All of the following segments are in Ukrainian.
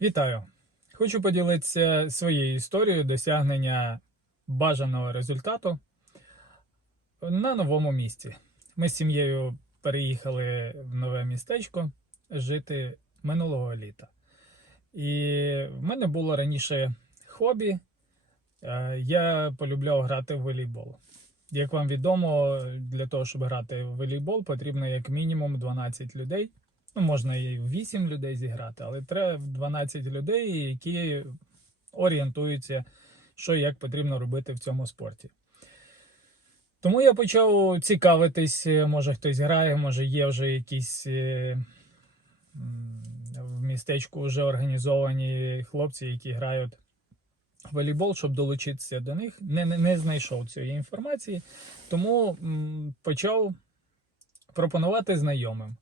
Вітаю! Хочу поділитися своєю історією досягнення бажаного результату на новому місці. Ми з сім'єю переїхали в нове містечко жити минулого літа. І в мене було раніше хобі. Е, Я полюбляв грати в волейбол. Як вам відомо, для того, щоб грати в волейбол, потрібно як мінімум 12 людей. Ну, можна і в 8 людей зіграти, але треба 12 людей, які орієнтуються, що і як потрібно робити в цьому спорті. Тому я почав цікавитись, може хтось грає, може є вже якісь е, в містечку вже організовані хлопці, які грають в волейбол, щоб долучитися до них. Не, не, не знайшов цієї інформації, тому почав пропонувати знайомим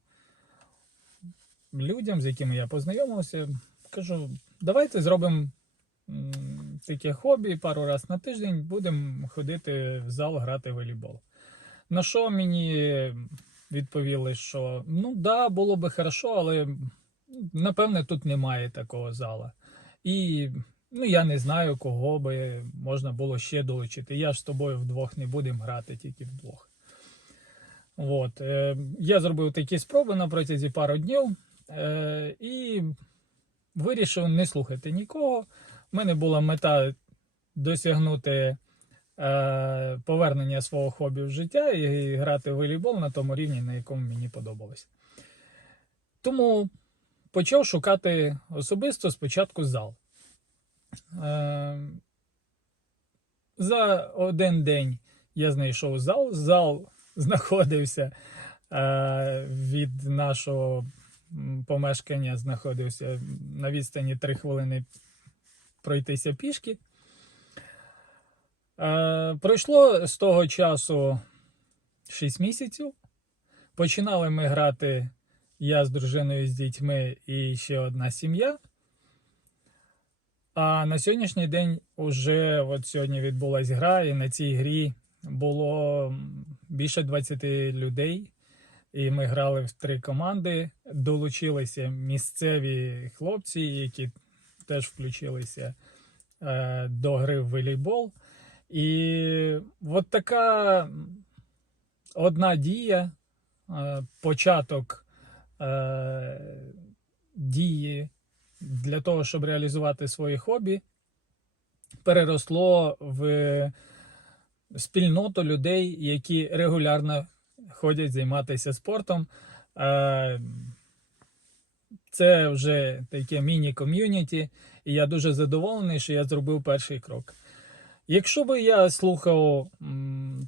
людям, з якими я познайомився, кажу, давайте зробимо таке хобі пару разів на тиждень, будемо ходити в зал грати в волейбол. На що мені відповіли, що ну да, було би хорошо, але напевне тут немає такого зала. І ну, я не знаю, кого би можна було ще долучити. Я ж з тобою вдвох не будемо грати, тільки вдвох. От. Е, я зробив такі спроби на протязі пару днів е, і вирішив не слухати нікого. У мене була мета досягнути е, повернення свого хобі в життя і грати в волейбол на тому рівні, на якому мені подобалось. Тому почав шукати особисто спочатку зал. Е, за один день я знайшов зал. Зал знаходився від нашого помешкання, знаходився на відстані 3 хвилини пройтися пішки. Е, пройшло з того часу 6 місяців. Починали ми грати я з дружиною, з дітьми і ще одна сім'я. А на сьогоднішній день уже от сьогодні відбулась гра, і на цій грі було більше 20 людей. І ми грали в три команди. Долучилися місцеві хлопці, які теж включилися е, до гри в волейбол. І от така одна дія, е, початок е, дії для того, щоб реалізувати свої хобі, переросло в спільноту людей, які регулярно ходять займатися спортом. Це вже таке міні-ком'юніті, і я дуже задоволений, що я зробив перший крок. Якщо би я слухав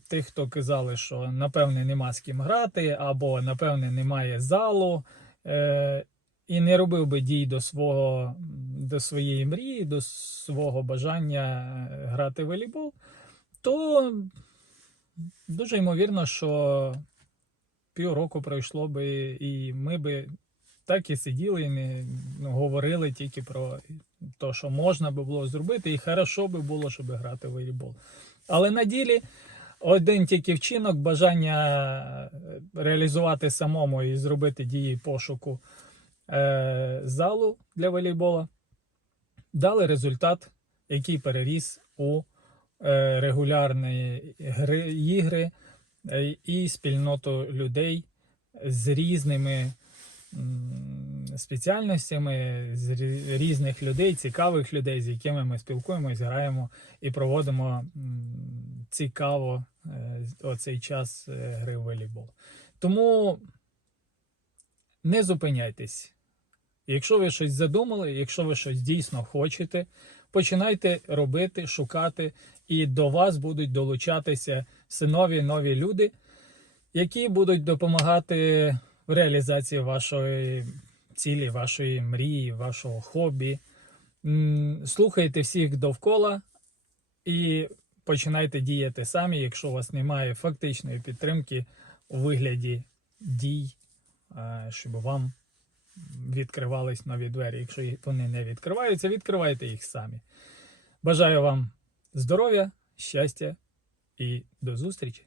тих, хто казали, що напевне нема з ким грати, або напевне немає залу, е, і не робив би дій до свого до своєї мрії, до свого бажання грати в волейбол, то дуже ймовірно, що півроку пройшло би, і ми би так і сиділи і не говорили тільки про те, що можна би було зробити, і хорошо би було, щоб грати в волейбол. Але на ділі один тільки вчинок, бажання е, реалізувати самому і зробити дії пошуку е, залу для волейбола дали результат, який переріс у е, регулярні гри, ігри і спільноту людей з різними спеціальностями, з різних людей, цікавих людей, з якими ми спілкуємося, граємо і проводимо цікаво е, оцей час е, гри в волейбол. Тому не зупиняйтесь. Якщо ви щось задумали, якщо ви щось дійсно хочете, починайте робити, шукати, і до вас будуть долучатися все нові нові люди, які будуть допомагати в реалізації вашої цілі, вашої мрії, вашого хобі. Слухайте всіх довкола і починайте діяти самі, якщо у вас немає фактичної підтримки у вигляді дій, е, щоб вам відкривались нові двері. Якщо вони не відкриваються, відкривайте їх самі. Бажаю вам здоров'я, щастя і до зустрічі!